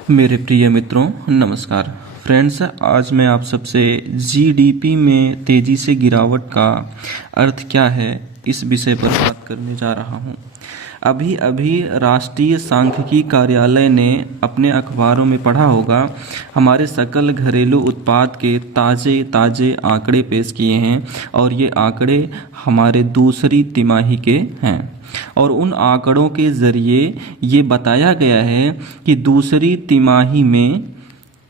मेरे प्रिय मित्रों, नमस्कार। फ्रेंड्स, आज मैं आप सबसे जीडीपी में तेज़ी से गिरावट का अर्थ क्या है इस विषय पर बात करने जा रहा हूं। अभी अभी राष्ट्रीय सांख्यिकी कार्यालय ने अपने अखबारों में पढ़ा होगा, हमारे सकल घरेलू उत्पाद के ताज़े ताज़े आंकड़े पेश किए हैं और ये आंकड़े हमारे दूसरी तिमाही के हैं। और उन आंकड़ों के ज़रिए ये बताया गया है कि दूसरी तिमाही में,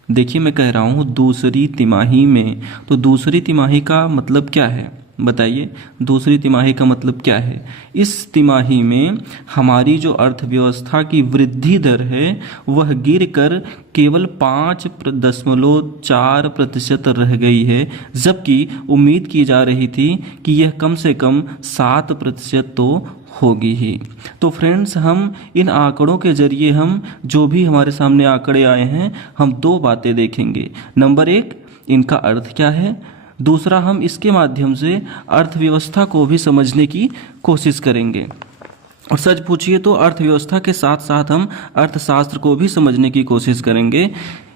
देखिए मैं कह रहा हूँ दूसरी तिमाही में, तो दूसरी तिमाही का मतलब क्या है बताइए। दूसरी तिमाही का मतलब क्या है? इस तिमाही में हमारी जो अर्थव्यवस्था की वृद्धि दर है वह गिरकर केवल 5.4% रह गई है, जबकि उम्मीद की जा रही थी कि यह कम से कम 7% तो होगी ही। तो फ्रेंड्स, हम इन आंकड़ों के जरिए हम जो भी हमारे सामने आंकड़े आए हैं, हम दो बातें देखेंगे। नंबर एक, इनका अर्थ क्या है। दूसरा, हम इसके माध्यम से अर्थव्यवस्था को भी समझने की कोशिश करेंगे। और सच पूछिए तो अर्थव्यवस्था के साथ साथ हम अर्थशास्त्र को भी समझने की कोशिश करेंगे।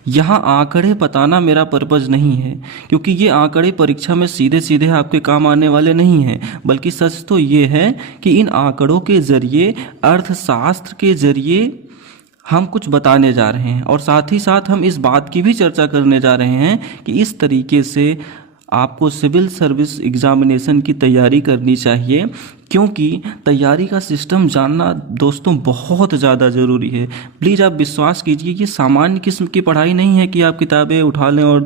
यहाँ आंकड़े बताना मेरा पर्पज़ नहीं है, क्योंकि ये आंकड़े परीक्षा में सीधे सीधे आपके काम आने वाले नहीं हैं, बल्कि सच तो ये है कि इन आंकड़ों के ज़रिए, अर्थशास्त्र के ज़रिए हम कुछ बताने जा रहे हैं। और साथ ही साथ हम इस बात की भी चर्चा करने जा रहे हैं कि इस तरीके से आपको सिविल सर्विस एग्जामिनेशन की तैयारी करनी चाहिए, क्योंकि तैयारी का सिस्टम जानना दोस्तों बहुत ज़्यादा ज़रूरी है। प्लीज़ आप विश्वास कीजिए कि सामान्य किस्म की पढ़ाई नहीं है कि आप किताबें उठा लें और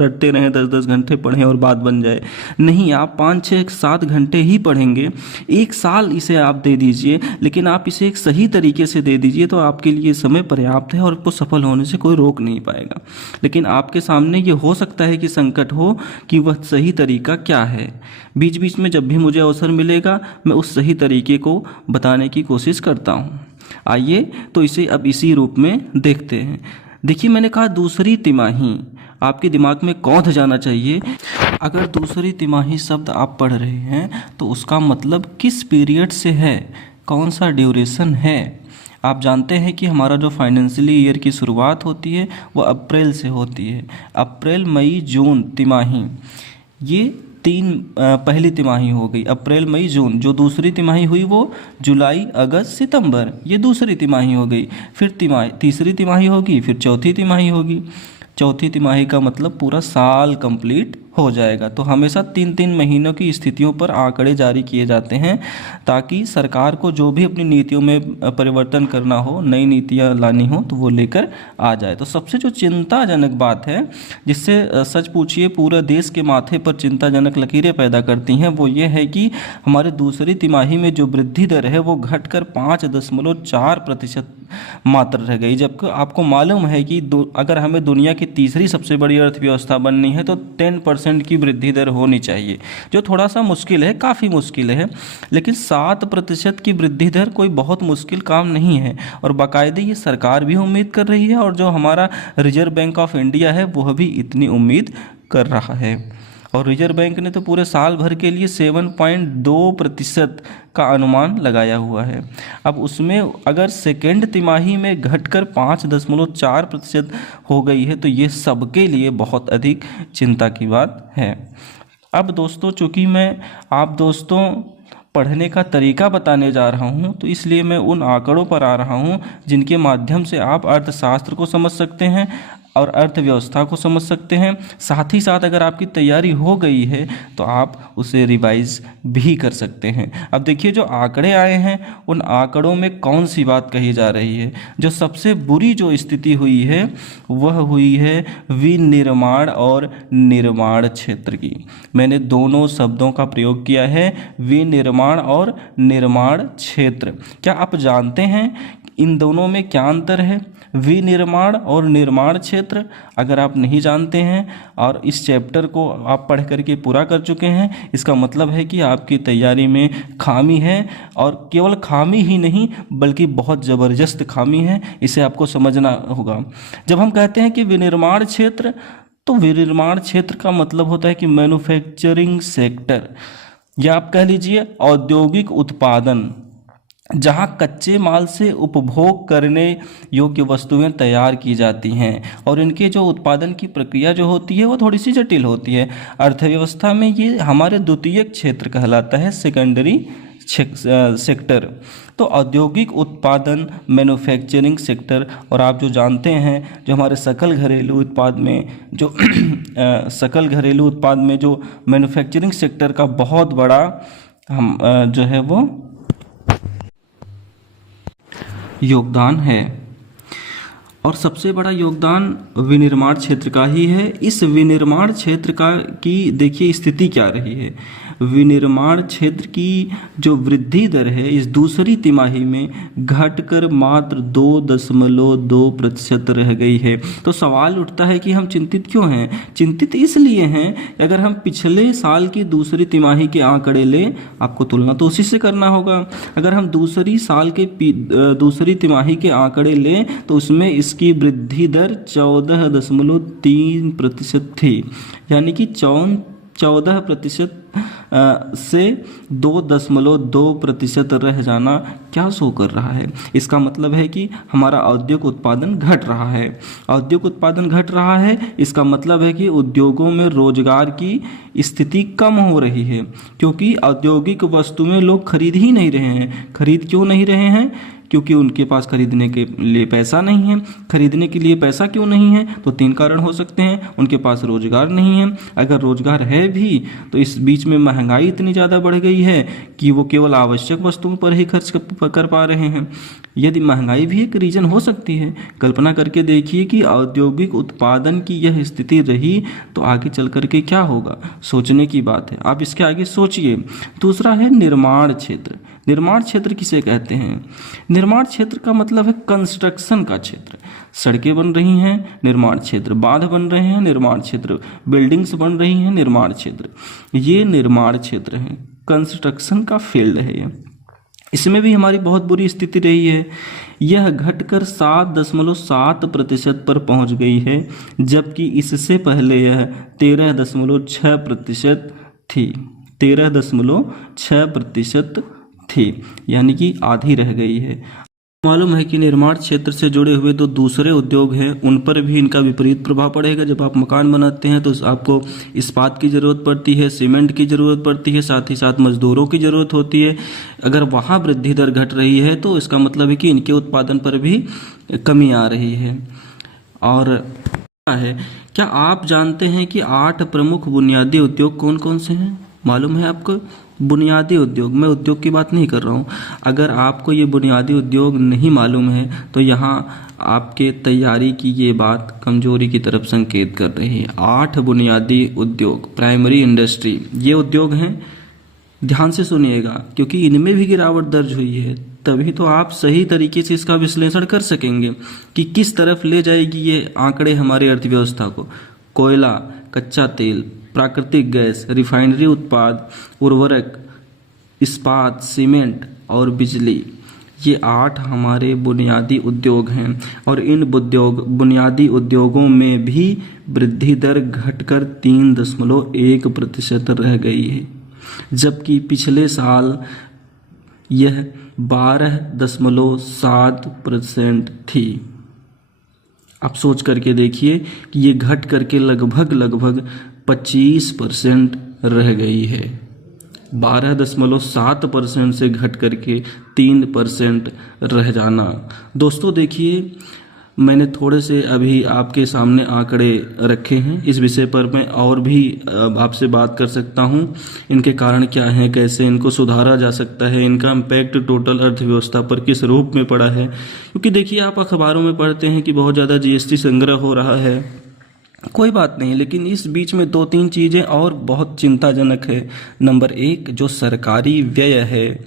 रटते रहें, 10-10 घंटे पढ़ें और बात बन जाए। नहीं, आप 5-6-7 घंटे ही पढ़ेंगे। एक साल इसे आप दे दीजिए, लेकिन आप इसे एक सही तरीके से दे दीजिए तो आपके लिए समय पर्याप्त है और आपको सफल होने से कोई रोक नहीं पाएगा। लेकिन आपके सामने ये हो सकता है कि संकट हो कि वह सही तरीका क्या है। बीच बीच में जब भी मुझे अवसर मिलेगा मैं उस सही तरीके को बताने की कोशिश करता हूँ। आइए तो इसे अब इसी रूप में देखते हैं। देखिए, मैंने कहा दूसरी तिमाही, आपके दिमाग में कौंध जाना चाहिए। अगर दूसरी तिमाही शब्द आप पढ़ रहे हैं तो उसका मतलब किस पीरियड से है, कौन सा ड्यूरेशन है। आप जानते हैं कि हमारा जो फाइनेंशियल ईयर की शुरुआत होती है वह अप्रैल से होती है। अप्रैल, मई, जून तिमाही, ये तीन पहली तिमाही हो गई। अप्रैल, मई, जून। जो दूसरी तिमाही हुई वो जुलाई, अगस्त, सितंबर, ये दूसरी तिमाही हो गई। फिर तीसरी तिमाही होगी, फिर चौथी तिमाही होगी। चौथी तिमाही का मतलब पूरा साल कंप्लीट हो जाएगा। तो हमेशा 3-3 महीनों की स्थितियों पर आंकड़े जारी किए जाते हैं, ताकि सरकार को जो भी अपनी नीतियों में परिवर्तन करना हो, नई नीतियां लानी हो, तो वो लेकर आ जाए। तो सबसे जो चिंताजनक बात है, जिससे सच पूछिए पूरे देश के माथे पर चिंताजनक लकीरें पैदा करती हैं, वो ये है कि हमारे दूसरी तिमाही में जो वृद्धि दर है वो घटकर 5.4% मात्र रह गई। जबकि आपको मालूम है कि अगर हमें दुनिया की तीसरी सबसे बड़ी अर्थव्यवस्था बननी है तो 10% की वृद्धि दर होनी चाहिए, जो थोड़ा सा मुश्किल है, काफ़ी मुश्किल है। लेकिन 7% की वृद्धि दर कोई बहुत मुश्किल काम नहीं है, और बाकायदे ये सरकार भी उम्मीद कर रही है, और जो हमारा रिजर्व बैंक ऑफ इंडिया है वह भी इतनी उम्मीद कर रहा है। और रिजर्व बैंक ने तो पूरे साल भर के लिए 7.2% का अनुमान लगाया हुआ है। अब उसमें अगर सेकेंड तिमाही में घटकर 5.4% हो गई है तो ये सबके लिए बहुत अधिक चिंता की बात है। अब दोस्तों, चूँकि मैं आप दोस्तों पढ़ने का तरीका बताने जा रहा हूँ, तो इसलिए मैं उन आंकड़ों पर आ रहा हूँ जिनके माध्यम से आप अर्थशास्त्र को समझ सकते हैं और अर्थव्यवस्था को समझ सकते हैं। साथ ही साथ अगर आपकी तैयारी हो गई है तो आप उसे रिवाइज भी कर सकते हैं। अब देखिए, जो आंकड़े आए हैं उन आंकड़ों में कौन सी बात कही जा रही है। जो सबसे बुरी जो स्थिति हुई है वह हुई है विनिर्माण और निर्माण क्षेत्र की। मैंने दोनों शब्दों का प्रयोग किया है, विनिर्माण और निर्माण क्षेत्र। क्या आप जानते हैं इन दोनों में क्या अंतर है, विनिर्माण और निर्माण क्षेत्र? अगर आप नहीं जानते हैं और इस चैप्टर को आप पढ़ करके पूरा कर चुके हैं, इसका मतलब है कि आपकी तैयारी में खामी है, और केवल खामी ही नहीं बल्कि बहुत ज़बरदस्त खामी है। इसे आपको समझना होगा। जब हम कहते हैं कि विनिर्माण क्षेत्र, तो विनिर्माण क्षेत्र का मतलब होता है कि मैन्युफैक्चरिंग सेक्टर, या आप कह लीजिए औद्योगिक उत्पादन। जहां कच्चे माल से उपभोग करने योग्य वस्तुएं तैयार की जाती हैं और इनके जो उत्पादन की प्रक्रिया जो होती है वो थोड़ी सी जटिल होती है। अर्थव्यवस्था में ये हमारे द्वितीयक क्षेत्र कहलाता है, सेकेंडरी सेक्टर। तो औद्योगिक उत्पादन, मैन्युफैक्चरिंग सेक्टर, और आप जो जानते हैं जो हमारे सकल घरेलू उत्पाद में जो सकल घरेलू उत्पाद में जो मैन्युफैक्चरिंग सेक्टर का बहुत बड़ा जो है वो योगदान है, और सबसे बड़ा योगदान विनिर्माण क्षेत्र का ही है। इस विनिर्माण क्षेत्र का की देखिए स्थिति क्या रही है। विनिर्माण क्षेत्र की जो वृद्धि दर है इस दूसरी तिमाही में घटकर मात्र 2.2% रह गई है। तो सवाल उठता है कि हम चिंतित क्यों हैं? चिंतित इसलिए हैं कि अगर हम पिछले साल की दूसरी तिमाही के आंकड़े लें, आपको तुलना तो उसी से करना होगा। अगर हम दूसरी तिमाही के आंकड़े लें तो उसमें इसकी वृद्धि दर 14.3% थी, यानी कि 14% से 2.2% रह जाना क्या शो कर रहा है? इसका मतलब है कि हमारा औद्योगिक उत्पादन घट रहा है। औद्योगिक उत्पादन घट रहा है, इसका मतलब है कि उद्योगों में रोजगार की स्थिति कम हो रही है, क्योंकि औद्योगिक वस्तुएं लोग खरीद ही नहीं रहे हैं। खरीद क्यों नहीं रहे हैं? क्योंकि उनके पास खरीदने के लिए पैसा नहीं है। खरीदने के लिए पैसा क्यों नहीं है? तो 3 कारण हो सकते हैं। उनके पास रोजगार नहीं है, अगर रोजगार है भी तो इस बीच में महंगाई इतनी ज़्यादा बढ़ गई है कि वो केवल आवश्यक वस्तुओं पर ही खर्च कर पा रहे हैं। यदि महंगाई भी एक रीजन हो सकती है, कल्पना करके देखिए कि औद्योगिक उत्पादन की यह स्थिति रही तो आगे चल करके क्या होगा, सोचने की बात है। आप इसके आगे सोचिए। दूसरा है निर्माण क्षेत्र। निर्माण क्षेत्र किसे कहते हैं? निर्माण क्षेत्र का मतलब है कंस्ट्रक्शन का क्षेत्र। सड़कें बन रही हैं, निर्माण क्षेत्र। बांध बन रहे हैं, निर्माण क्षेत्र। बिल्डिंग्स बन रही हैं, निर्माण क्षेत्र। ये निर्माण क्षेत्र है, कंस्ट्रक्शन का फील्ड है ये। इसमें भी हमारी बहुत बुरी स्थिति रही है। यह घटकर 7.7% पर पहुंच गई है, जबकि इससे पहले यह 13.6% थी। 13.6% थी, यानी कि आधी रह गई है। मालूम है कि निर्माण क्षेत्र से जुड़े हुए जो दूसरे उद्योग हैं उन पर भी इनका विपरीत प्रभाव पड़ेगा। जब आप मकान बनाते हैं तो आपको इस्पात की ज़रूरत पड़ती है, सीमेंट की ज़रूरत पड़ती है, साथ ही साथ मजदूरों की ज़रूरत होती है। अगर वहाँ वृद्धि दर घट रही है तो इसका मतलब है कि इनके उत्पादन पर भी कमी आ रही है। और क्या आप जानते हैं कि 8 प्रमुख बुनियादी उद्योग कौन कौन से हैं? मालूम है आपको? बुनियादी उद्योग, मैं उद्योग की बात नहीं कर रहा हूँ। अगर आपको ये बुनियादी उद्योग नहीं मालूम है तो यहाँ आपके तैयारी की ये बात कमजोरी की तरफ संकेत कर रही है। 8 बुनियादी उद्योग, प्राइमरी इंडस्ट्री, ये उद्योग हैं। ध्यान से सुनिएगा, क्योंकि इनमें भी गिरावट दर्ज हुई है, तभी तो आप सही तरीके से इसका विश्लेषण कर सकेंगे कि किस तरफ ले जाएगी ये आंकड़े हमारी अर्थव्यवस्था को। कोयला, कच्चा तेल, प्राकृतिक गैस, रिफाइनरी उत्पाद, उर्वरक, इस्पात, सीमेंट और बिजली, ये 8 हमारे बुनियादी उद्योग हैं। और इन बुनियादी उद्योगों में भी वृद्धि दर घटकर 3.1% रह गई है, जबकि पिछले साल यह 12.7% थी। आप सोच करके देखिए कि ये घट करके लगभग 25% रह गई है। 12.7% से घट करके 3% रह जाना। दोस्तों देखिए, मैंने थोड़े से अभी आपके सामने आंकड़े रखे हैं। इस विषय पर मैं और भी आपसे बात कर सकता हूं। इनके कारण क्या हैं, कैसे इनको सुधारा जा सकता है, इनका इम्पैक्ट टोटल अर्थव्यवस्था पर किस रूप में पड़ा है। क्योंकि देखिए, आप अखबारों में पढ़ते हैं कि बहुत ज़्यादा जीएसटी संग्रह हो रहा है, कोई बात नहीं, लेकिन इस बीच में 2-3 चीज़ें और बहुत चिंताजनक है। नंबर 1, जो सरकारी व्यय है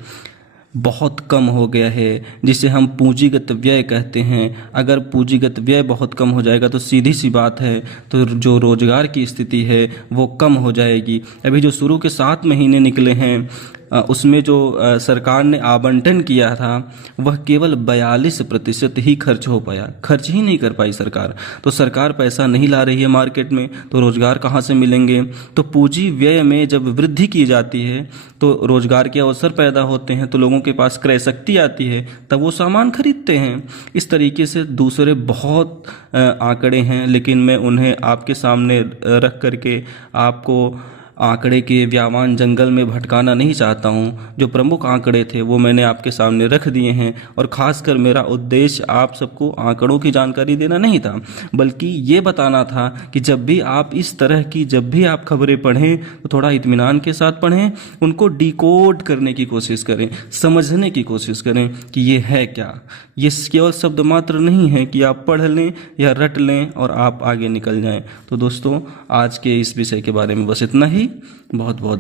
बहुत कम हो गया है, जिसे हम पूंजीगत व्यय कहते हैं। अगर पूंजीगत व्यय बहुत कम हो जाएगा तो सीधी सी बात है, तो जो रोजगार की स्थिति है वो कम हो जाएगी। अभी जो शुरू के 7 महीने निकले हैं उसमें जो सरकार ने आवंटन किया था वह केवल 42% ही खर्च हो पाया, खर्च ही नहीं कर पाई सरकार। तो सरकार पैसा नहीं ला रही है मार्केट में, तो रोजगार कहाँ से मिलेंगे? तो पूंजी व्यय में जब वृद्धि की जाती है तो रोजगार के अवसर पैदा होते हैं, तो लोगों के पास क्रय शक्ति आती है, तब वो सामान खरीदते हैं। इस तरीके से दूसरे बहुत आंकड़े हैं, लेकिन मैं उन्हें आपके सामने रख करके आपको आंकड़े के व्यावान जंगल में भटकाना नहीं चाहता हूँ। जो प्रमुख आंकड़े थे वो मैंने आपके सामने रख दिए हैं, और खासकर मेरा उद्देश्य आप सबको आंकड़ों की जानकारी देना नहीं था, बल्कि ये बताना था कि जब भी आप इस तरह की आप खबरें पढ़ें तो थोड़ा इत्मीनान के साथ पढ़ें, उनको डिकोड करने की कोशिश करें, समझने की कोशिश करें कि ये है क्या। ये केवल शब्द मात्र नहीं है कि आप पढ़ लें या रट लें और आप आगे निकल जाएं। तो दोस्तों, आज के इस विषय के बारे में बस इतना ही। बहुत बहुत